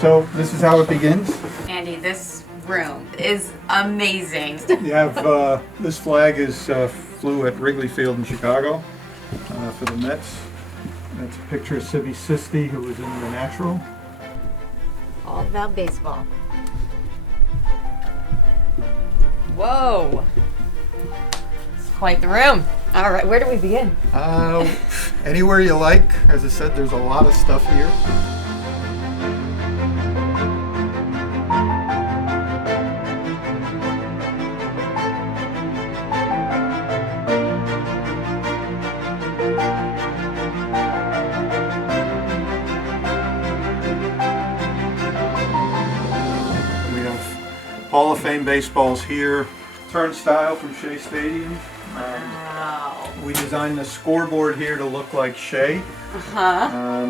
So this is how it begins. Andy, this room is amazing. You have this flag flew at Wrigley Field in Chicago for the Mets. That's a picture of Sibby Sisti, who was in The Natural. All about baseball. Whoa. It's quite the room. All right, where do we begin? Anywhere you like. As I said, there's a lot of stuff here. Hall of Fame baseballs here. Turnstile from Shea Stadium. Wow. We designed the scoreboard here to look like Shea.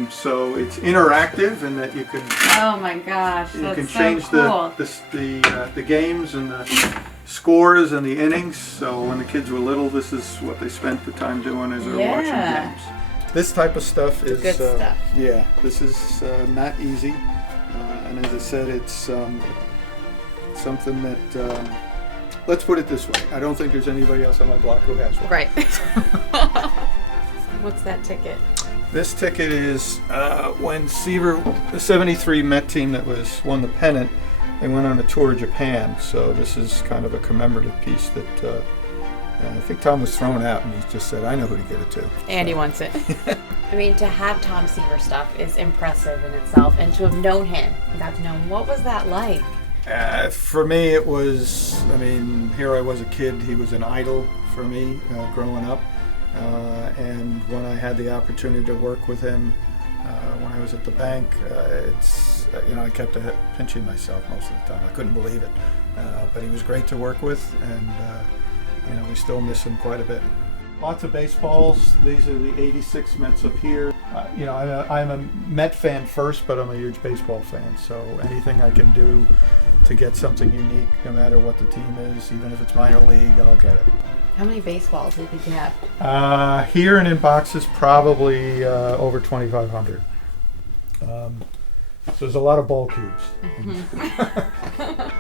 So it's interactive in that you can. Oh my gosh, you that's can so change cool. the games and the scores and the innings. So when the kids were little, this is what they spent the time doing as they were watching games. This type of stuff is good stuff. Yeah, this is not easy, and as I said, it's. Something that, let's put it this way, I don't think there's anybody else on my block who has one. Right. What's that ticket? This ticket is when Seaver, the 73 Met team that won the pennant, they went on a tour of Japan. So this is kind of a commemorative piece that I think Tom was throwing out, and he just said, I know who to get it to. Andy wants it. I mean, to have Tom Seaver stuff is impressive in itself, and to have known him, got to know him, what was that like? For me, it was, here I was a kid. He was an idol for me growing up. And when I had the opportunity to work with him when I was at the bank, I kept pinching myself most of the time. I couldn't believe it. But he was great to work with, and we still miss him quite a bit. Lots of baseballs. These are the 86 Mets up here. I'm a Met fan first, but I'm a huge baseball fan. So anything I can do to get something unique, no matter what the team is, even if it's minor league, I'll get it. How many baseballs do you think you have? Here and in boxes, probably over 2,500. So there's a lot of ball cubes. Mm-hmm.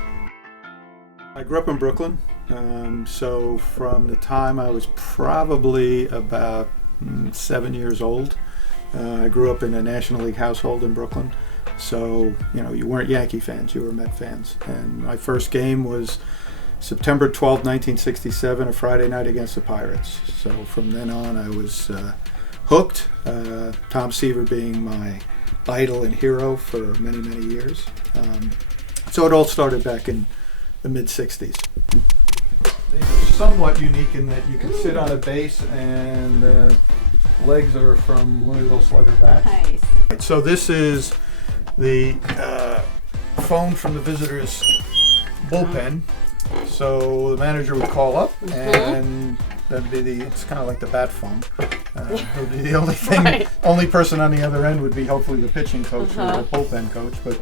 I grew up in Brooklyn, so from the time I was probably about 7 years old, I grew up in a National League household in Brooklyn. So, you weren't Yankee fans, you were Met fans. And my first game was September 12, 1967, a Friday night against the Pirates. So from then on, I was hooked, Tom Seaver being my idol and hero for many, many years. So it all started back in the mid-60s. These are somewhat unique in that you can sit on a base and the legs are from Louisville Slugger bats. Nice. So this is the phone from the visitors' bullpen. So the manager would call up, and that'd be it's kind of like the bat phone. It would be the only thing, right. Only person on the other end would be hopefully the pitching coach or the bullpen coach. But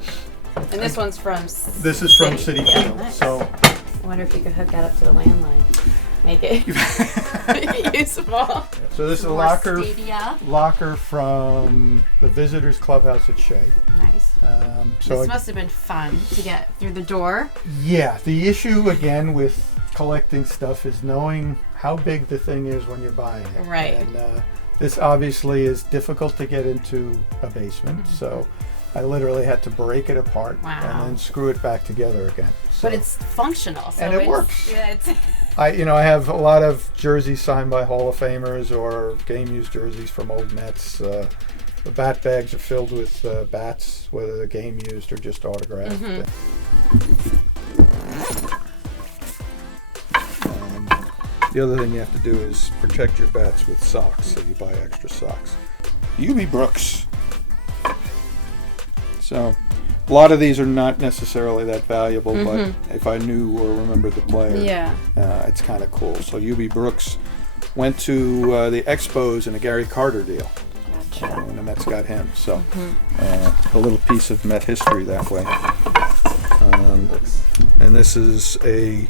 and this one's from This is from City Field. Nice. So I wonder if you could hook that up to the landline. Make it useful. So this is a locker from the visitors' clubhouse at Shea. Nice. So this must have been fun to get through the door. Yeah. The issue again with collecting stuff is knowing how big the thing is when you're buying it. Right. And this obviously is difficult to get into a basement, so I literally had to break it apart and then screw it back together again. So, but it's functional, so and it works. Yeah, it's I have a lot of jerseys signed by Hall of Famers or game-used jerseys from old Mets. The bat bags are filled with bats, whether they're game-used or just autographed. The other thing you have to do is protect your bats with socks, so you buy extra socks. UB Brooks. So a lot of these are not necessarily that valuable, but if I knew or remembered the player, it's kind of cool. So UB Brooks went to the Expos in a Gary Carter deal. Gotcha. And the Mets got him. So a little piece of Met history that way. And this is a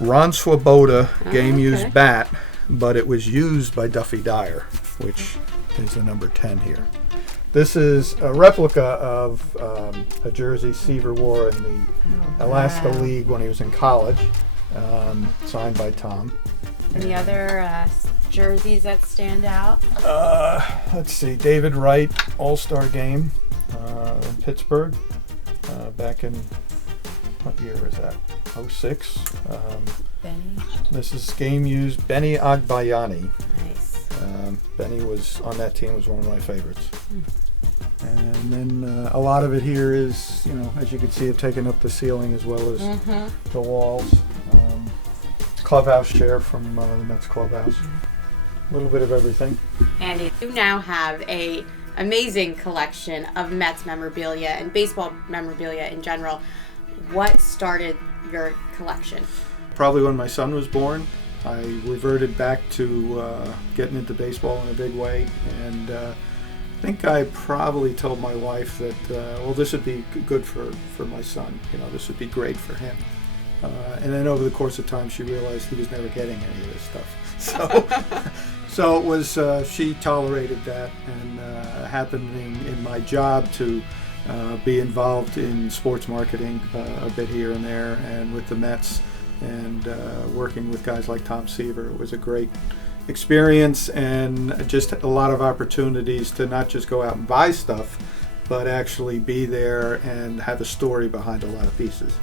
Ron Swoboda game-used bat, but it was used by Duffy Dyer, which is the number 10 here. This is a replica of a jersey Seaver wore in the Alaska League when he was in college, signed by Tom. Any other jerseys that stand out? Let's see, David Wright All-Star Game in Pittsburgh back in, what year was that? 06. Benny. This is game used Benny Agbayani. Nice. Benny was on that team, was one of my favorites. And then a lot of it here is, as you can see, I've taken up the ceiling as well as the walls. Clubhouse chair from the Mets clubhouse. A little bit of everything. Andy, you now have a amazing collection of Mets memorabilia and baseball memorabilia in general. What started your collection? Probably when my son was born, I reverted back to getting into baseball in a big way, and I think I probably told my wife that, this would be good for my son. This would be great for him. And then over the course of time, she realized he was never getting any of this stuff. So it was, she tolerated that, and happening in my job to be involved in sports marketing a bit here and there, and with the Mets, and working with guys like Tom Seaver. It was a great experience, and just a lot of opportunities to not just go out and buy stuff, but actually be there and have a story behind a lot of pieces.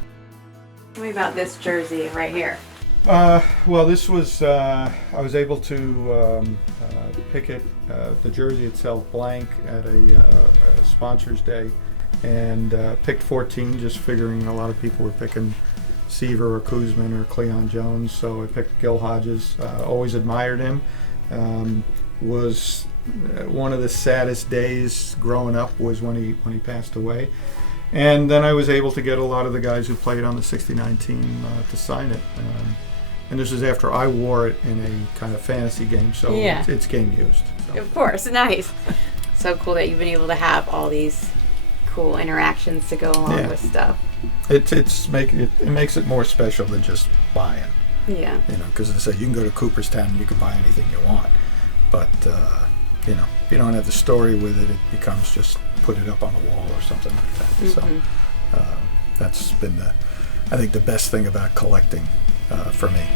Tell me about this jersey right here. Well, this was, I was able to pick it, the jersey itself, blank at a sponsors day, and picked 14, just figuring a lot of people were picking Seaver or Kuzman or Cleon Jones, so I picked Gil Hodges. Always admired him. Was one of the saddest days growing up was when he passed away. And then I was able to get a lot of the guys who played on the '69 team to sign it. And this is after I wore it in a kind of fantasy game, so it's game used. So. Of course, nice. So cool that you've been able to have all these cool interactions to go along with stuff. It makes it more special than just buying. Yeah. Because as I say, you can go to Cooperstown and you can buy anything you want, but if you don't have the story with it, it becomes just put it up on the wall or something like that. So that's been I think the best thing about collecting for me.